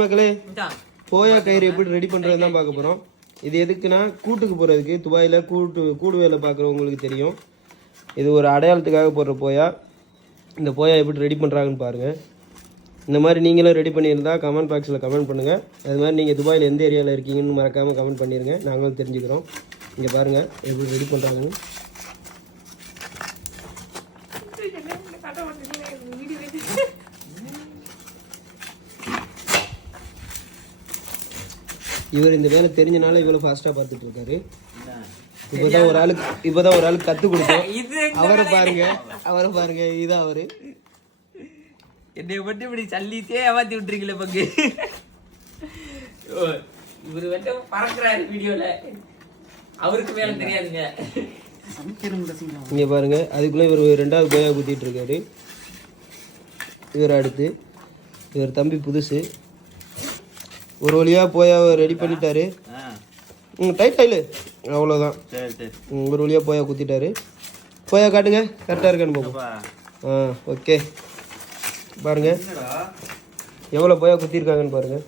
மக்களே, போயா கயிறு எப்படி ரெடி பண்றதுன்னு தான் பார்க்க போறோம். இது எதுக்குன்னா கூட்டுக்கு போறதுக்கு. துபாயில கூடு வேலை பார்க்குறவங்களுக்கு தெரியும். இது ஒரு அடையாளத்துக்காக போடுற போயா. இந்த போயா எப்படி ரெடி பண்ணுறாங்கன்னு பாருங்கள். இந்த மாதிரி நீங்களும் ரெடி பண்ணியிருந்தா கமெண்ட் பாக்ஸில் கமெண்ட் பண்ணுங்கள். அது மாதிரி நீங்கள் துபாயில் எந்த ஏரியாவில் இருக்கீங்கன்னு மறக்காமல் கமெண்ட் பண்ணிடுங்க. நாங்களும் தெரிஞ்சுக்கிறோம். இங்கே பாருங்கள் எப்படி ரெடி பண்ணுறாங்கன்னு. இவர் இந்த வேலை தெரிஞ்சனால இவ்வளோ ஃபாஸ்ட்டாக பார்த்துட்டு இருக்காரு. இப்போதான் ஒரு ஆளுக்கு கற்றுக் கொடுத்தோம். அவரை பாருங்க இதுதான் அவரு. என்னை மட்டும் இப்படி சல்லிட்டே ஏமாத்தி விட்டுருக்கீங்களே பங்கு. இவரு வந்து பறக்குறாரு வீடியோல. அவருக்கு வேலை தெரியாதுங்க. இங்க பாருங்க, அதுக்குள்ள இவர் ரெண்டாவது போயா குத்திட்டு இருக்காரு. இவர் அடுத்து இவர் தம்பி புதுசு. ஒரு வழியா போயாவை ரெடி பண்ணிட்டாரு. டைட் ஆயிலு அவ்வளோதான். ஒரு வழியா போயா குத்திட்டாரு. போயா காட்டுங்க, கரெக்டாக இருக்கான்னு போகும். ஓகே பாருங்க எவ்வளோ போயா குத்திருக்காங்கன்னு பாருங்க.